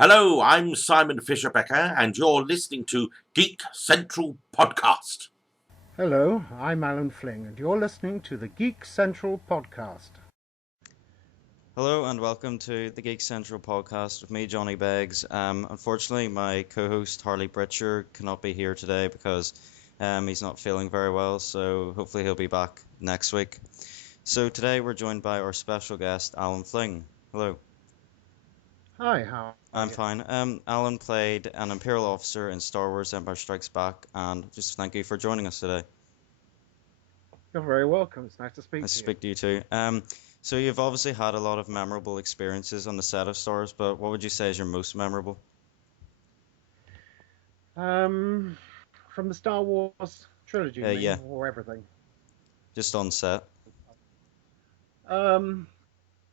Hello, I'm Simon Fisher-Becker, and you're listening to Geek Central Podcast. Hello, I'm Alan Flyng, and you're listening to the Geek Central Podcast. Hello and welcome to the Geek Central podcast with me, Johnny Beggs. Unfortunately, my co-host Harley Britcher cannot be here today because he's not feeling very well, so hopefully he'll be back next week. So today we're joined by our special guest, Alan Flyng. Hello. Hi, how are I'm you? fine. Alan played an Imperial officer in Star Wars Empire Strikes Back, and just thank you for joining us today. You're very welcome. It's nice to speak Nice to to you. speak to you too. So you've obviously had a lot of memorable experiences on the set of Star Wars, but what would you say is your most memorable? Um, from the Star Wars trilogy, you Yeah, mean, or everything? just on set. Um,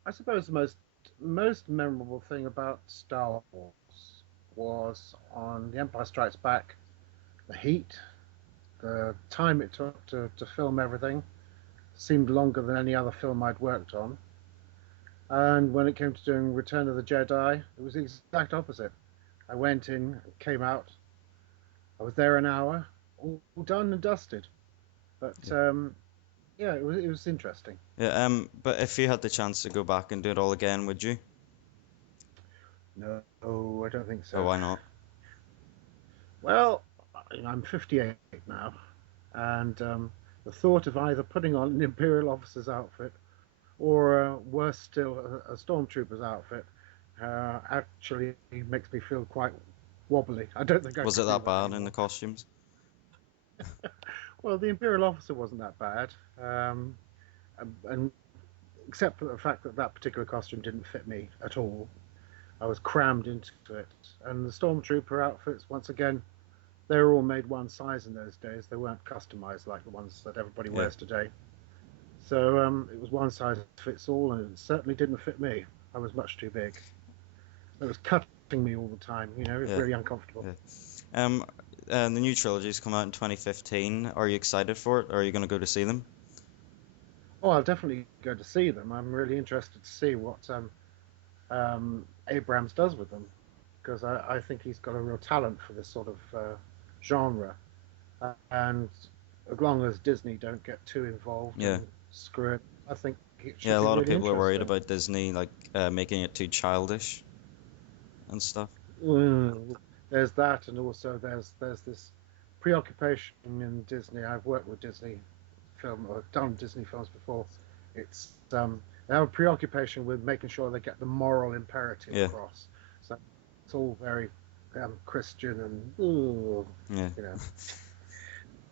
I suppose the most memorable thing about Star Wars was on The Empire Strikes Back. The heat, the time it took to film everything seemed longer than any other film I'd worked on. And when it came to doing Return of the Jedi, it was the exact opposite. I went in, came out, I was there an hour, all done and dusted. But Yeah. yeah, it was interesting. Yeah, but if you had the chance to go back and do it all again, would you? No, I don't think Or so. why not? Well, I'm 58 now, and the thought of either putting on an Imperial officer's outfit or, worse still, a stormtrooper's outfit actually makes me feel quite wobbly. I don't think I Was it could do that that bad in the anymore. costumes? Well, the Imperial officer wasn't that bad, and except for the fact that that particular costume didn't fit me at all. I was crammed into it. And the Stormtrooper outfits, once again, they were all made one size in those days. They weren't customized like the ones that everybody Yeah. wears today. So it was one size fits all, and it certainly didn't fit me. I was much too big. It was cutting me all the time. It was Yeah. really uncomfortable. Yeah. Um, the new trilogy's come out in 2015. Are you excited for it? Or are you going to go to see them? Oh, I'll definitely go to see them. I'm really interested to see what Abrams does with them, because I think he's got a real talent for this sort of genre. And as long as Disney don't get too involved Yeah. and screw it, I think it Yeah, should a be lot of really people are worried interesting. about Disney making it too childish and stuff. There's that, and also there's this preoccupation in Disney. I've worked with Disney or done Disney films before. It's they have a preoccupation with making sure they get the moral imperative Yeah. across. So it's all very Christian and ooh, Yeah. you know,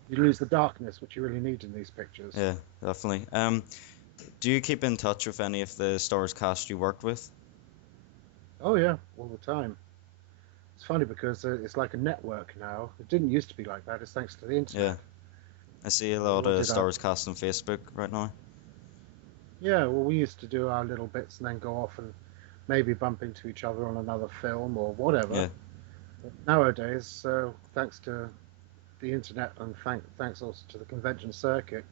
you lose the darkness which you really need in these pictures. Yeah, definitely. Do you keep in touch with any of the Star Wars cast you worked with? Oh yeah, all the time. It's funny because it's like a network now. It didn't used to be like that. It's thanks to the Yeah. internet. I see a We lot all of did Star our Wars cast on Facebook right now. Yeah. Well, we used to do our little bits and then go off and maybe bump into each other on another film or whatever. Yeah. But nowadays, thanks to the internet and thanks also to the convention circuit,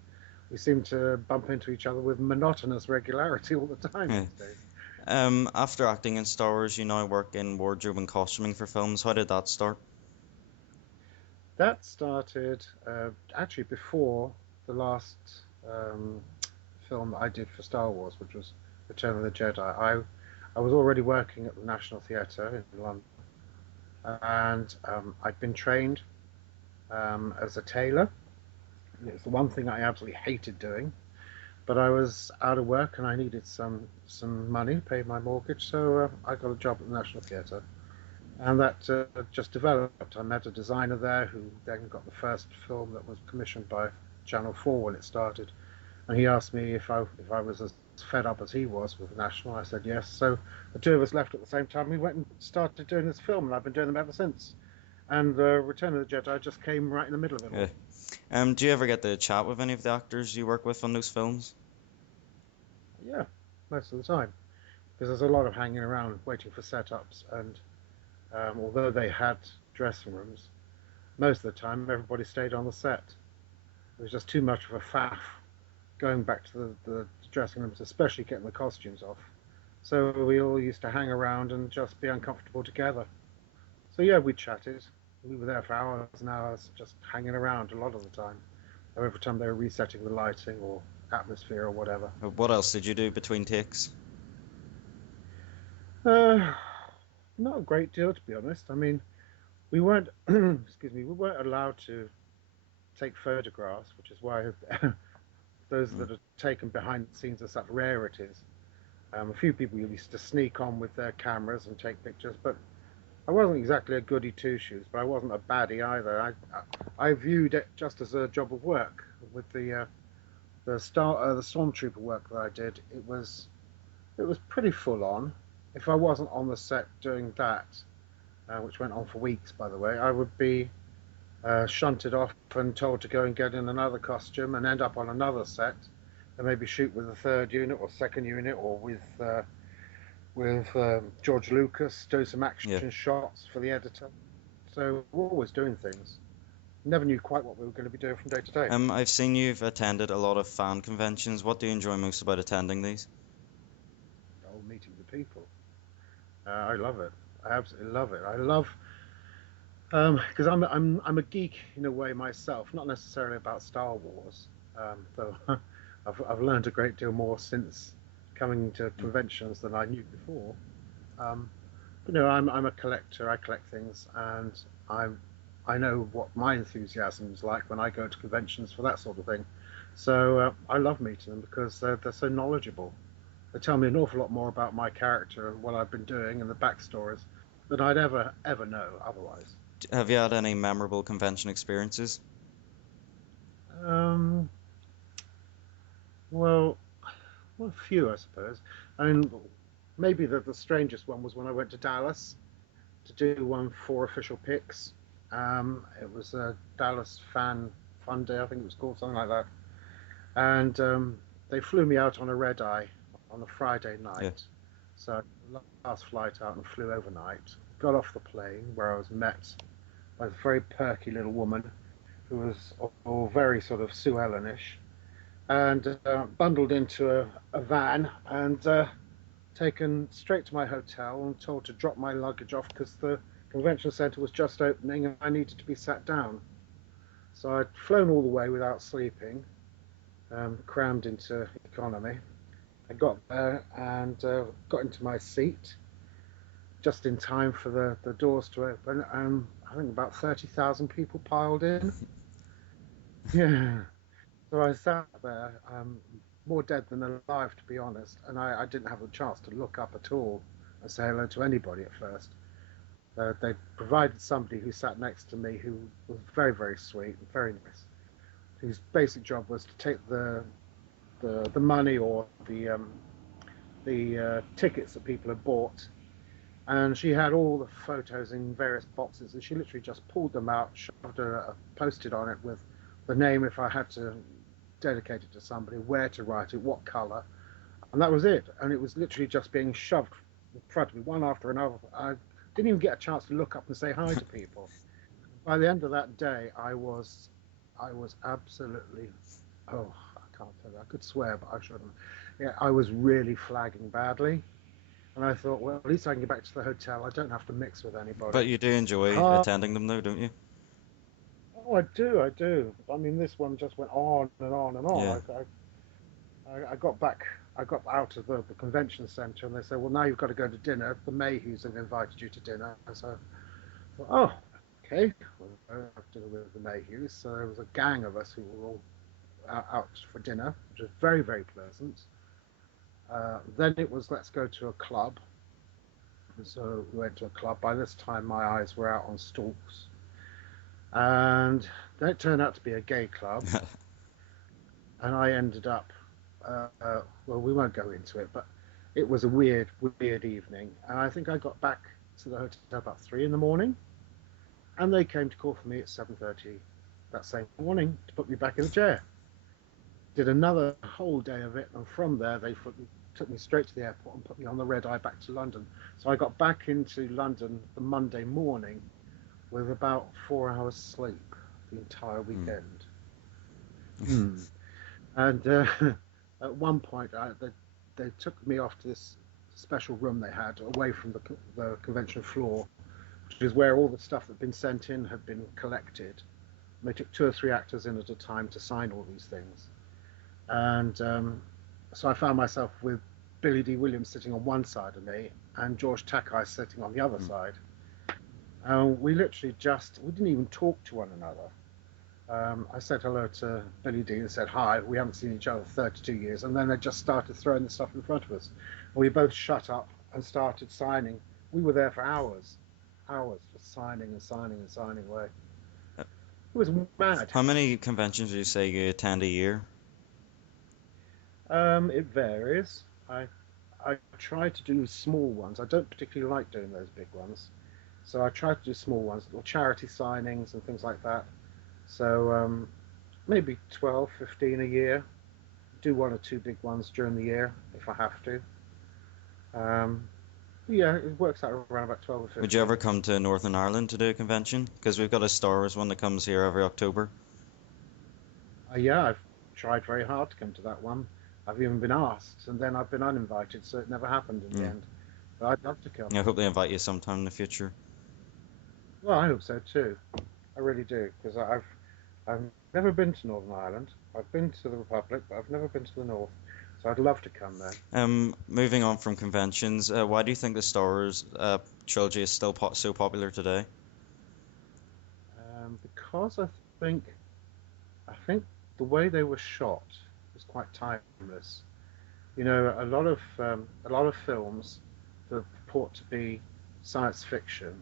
we seem to bump into each other with monotonous regularity all the time Yeah. these days. After acting in Star Wars, you now work in wardrobe and costuming for films. How did that start? That started actually before the last um, film that I did for Star Wars, which was Return of the Jedi. I was already working at the National Theatre in London, and I'd been trained as a tailor. It's the one thing I absolutely hated doing, but I was out of work and I needed some money to pay my mortgage, so I got a job at the National Theatre, and that just developed. I met a designer there who then got the first film that was commissioned by Channel 4 when it started, and he asked me if I was as fed up as he was with the National. I said yes. So the two of us left at the same time. We went and started doing this film, and I've been doing them ever since. And Return of the Jedi just came right in the middle of it Yeah. all. Do you ever get to chat with any of the actors you work with on those films? Yeah, most of the time, because there's a lot of hanging around waiting for setups, and although they had dressing rooms, most of the time everybody stayed on the set. It was just too much of a faff going back to the dressing rooms, especially getting the costumes off. So we all used to hang around and just be uncomfortable together. So yeah, we chatted. We were there for hours and hours, just hanging around a lot of the time. Every time they were resetting the lighting or atmosphere or whatever. What else did you do between takes? Uh, Not a great deal, to be honest. I mean, we weren't, excuse me, we weren't allowed to take photographs, which is why those Mm. that are taken behind the scenes are such rarities. A few people used to sneak on with their cameras and take pictures, but I wasn't exactly a goody two shoes, but I wasn't a baddie either. I viewed it just as a job of work. With the stormtrooper work that I did, it was pretty full on. If I wasn't on the set doing that, which went on for weeks, by the way, I would be shunted off and told to go and get in another costume and end up on another set and maybe shoot with the third unit or second unit or with George Lucas, do some Yeah. action shots for the editor. So we're always doing things. Never knew quite what we were going to be doing from day to day. I've seen you've attended a lot of fan conventions. What do you enjoy most about attending these? Oh, meeting the people. I love it. I absolutely love it. I love because I'm a geek in a way myself, not necessarily about Star Wars, though I've learned a great deal more since coming to Mm. conventions than I knew before. Um, but no, I'm a collector. I collect things, and I know what my enthusiasm is like when I go to conventions for that sort of thing. So I love meeting them because they're so knowledgeable. They tell me an awful lot more about my character and what I've been doing and the backstories than I'd ever know otherwise. Have you had any memorable convention experiences? Um, well, well, a few, I suppose. I mean, maybe the strangest one was when I went to Dallas to do one for official picks. It was a Dallas fan fun day, I think it was called something like that. And they flew me out on a red eye on a Friday Yeah. night. So last flight out and flew overnight. Got off the plane where I was met by a very perky little woman who was all very sort of Sue Ellenish, and bundled into a van and taken straight to my hotel and told to drop my luggage off because the convention centre was just opening and I needed to be sat down. So I'd flown all the way without sleeping, crammed into economy. I got there and got into my seat just in time for the doors to open, and I think about 30,000 people piled in. Yeah. So I sat there, more dead than alive, to be honest, and I didn't have a chance to look up at all and say hello to anybody at first. They provided somebody who sat next to me who was very, very sweet and very nice, whose basic job was to take the money or the tickets that people had bought, and she had all the photos in various boxes, and she literally just pulled them out, shoved a post-it on it with the name if I had to dedicate it to somebody, where to write it, what colour, and that was it. And it was literally just being shoved in front of me, one after another. I didn't even get a chance to look up and say hi to people. By the end of that day, I was absolutely, oh, I can't tell you, I could swear, but I shouldn't. Yeah, I was really flagging badly. And I thought, well, at least I can get back to the hotel. I don't have to mix with anybody. But you do enjoy Oh, attending them though, don't you? oh, I do. I mean, this one just went on and on and Yeah. on. I got back, I got out of the convention centre, and they said, well, now you've got to go to dinner. The Mayhews have invited you to dinner. So I thought, oh, okay, we'll go have dinner with the Mayhews. So there was a gang of us who were all out for dinner, which was very, very pleasant. Then it was, let's go to a club. And so we went to a club. By this time, my eyes were out on stalks. And then it turned out to be a gay club. And I ended up, well, we won't go into it, but it was a weird, weird evening. And I think I got back to the hotel about 3 in the morning. And they came to call for me at 7:30 that same morning to put me back in the chair. Did another whole day of it. And from there, they took me straight to the airport and put me on the red eye back to London. So I got back into London the Monday morning with about 4 hours sleep the entire Mm. weekend. And at one point, they took me off to this special room they had away from the convention floor, which is where all the stuff that had been sent in had been collected. And they took 2 or 3 actors in at a time to sign all these things. And so I found myself with Billy D. Williams sitting on one side of me and George Takei sitting on the other side. We literally we didn't even talk to one another. I said hello to Billy D and said hi. We haven't seen each other for 32 years. And then they just started throwing the stuff in front of us. And we both shut up and started signing. We were there for hours, just signing and signing and signing away. It was mad. How many conventions do you say you attend a year? It varies. I try to do small ones. I don't particularly like doing those big ones. So I try to do small ones, little charity signings and things like that. So maybe 12, 15 a year. Do 1 or 2 big ones during the year if I have to. Yeah, it works out around about 12 or 15. Would you ever come to Northern Ireland to do a convention? Because we've got a Star Wars one that comes here every October. Yeah, I've tried very hard to come to that one. I've even been asked, and then I've been uninvited, so it never happened in the end. But I'd love to come. I hope they invite you sometime in the future. Well, I hope so too. I really do, because I've never been to Northern Ireland. I've been to the Republic, but I've never been to the North. So I'd love to come there. Moving on from conventions, why do you think the Star Wars trilogy is still so popular today? Because I think the way they were shot was quite timeless. You know, a lot of films that purport to be science fiction,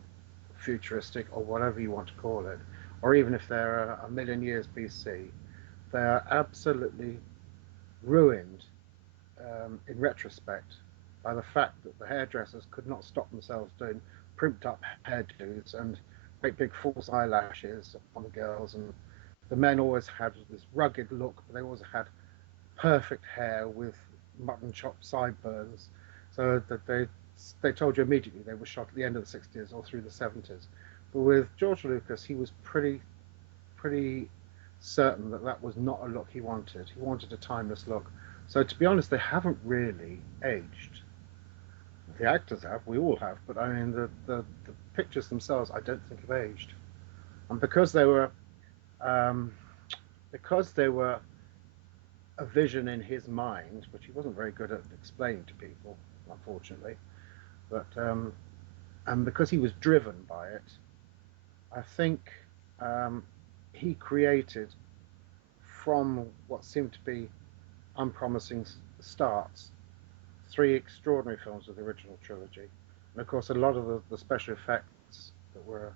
futuristic, or whatever you want to call it, or even if they're a million years BC, they are absolutely ruined in retrospect by the fact that the hairdressers could not stop themselves doing primped up hairdos and great big false eyelashes on the girls, and the men always had this rugged look, but they always had perfect hair with mutton chop sideburns, so that they told you immediately they were shot at the end of the 60s or through the 70s. But with George Lucas, he was pretty certain that that was not a look he wanted. He wanted a timeless look. So to be honest, they haven't really aged. The actors have, we all have, but I mean the pictures themselves I don't think have aged. And because they were a vision in his mind, which he wasn't very good at explaining to people, unfortunately, but and because he was driven by it, I think he created from what seemed to be unpromising starts 3 extraordinary films of the original trilogy. And of course, a lot of the special effects that were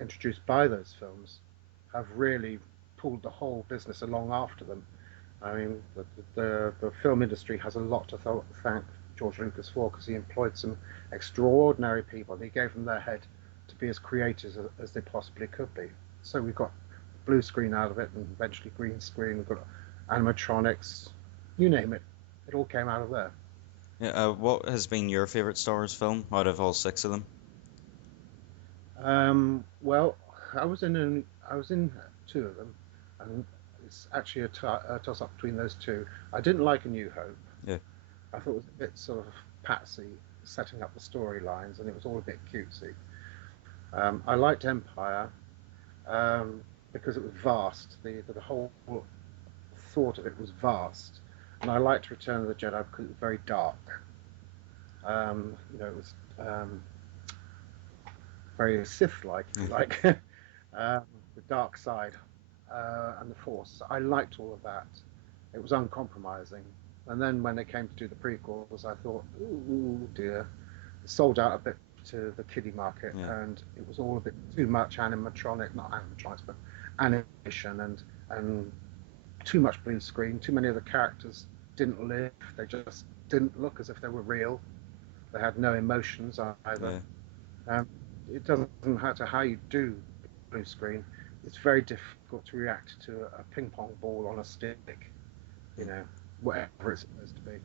introduced by those films have really pulled the whole business along after them. I mean, the film industry has a lot to thank George Lucas for, because he employed some extraordinary people. He gave them their head to be as creative as they possibly could be. So we got blue screen out of it, and eventually green screen. We've got animatronics, you name it. It all came out of there. Yeah, what has been your favorite Star Wars film out of all 6 of them? Well, I was in 2 of them, and it's actually a toss-up between those 2. I didn't like A New Hope. Yeah. I thought it was a bit sort of patsy, setting up the storylines, and it was all a bit cutesy. I liked Empire because it was vast. The whole thought of it was vast, and I liked Return of the Jedi because it was very dark. It was very Sith-like, the dark side and the Force. I liked all of that. It was uncompromising. And then when they came to do the prequels, I thought, ooh dear, it sold out a bit to the kiddie market, and it was all a bit too much not animatronics, but animation, and too much blue screen. Too many of the characters didn't live. They just didn't look as if they were real. They had no emotions either. Yeah. It doesn't matter how you do blue screen. It's very difficult to react to a ping pong ball on a stick, whatever it's supposed to be.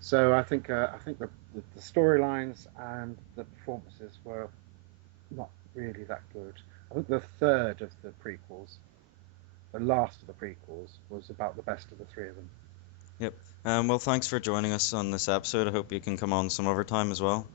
So I think the storylines and the performances were not really that good. I think the third of the prequels, the last of the prequels, was about the best of the 3 of them. Yep. Well, thanks for joining us on this episode. I hope you can come on some other time as well.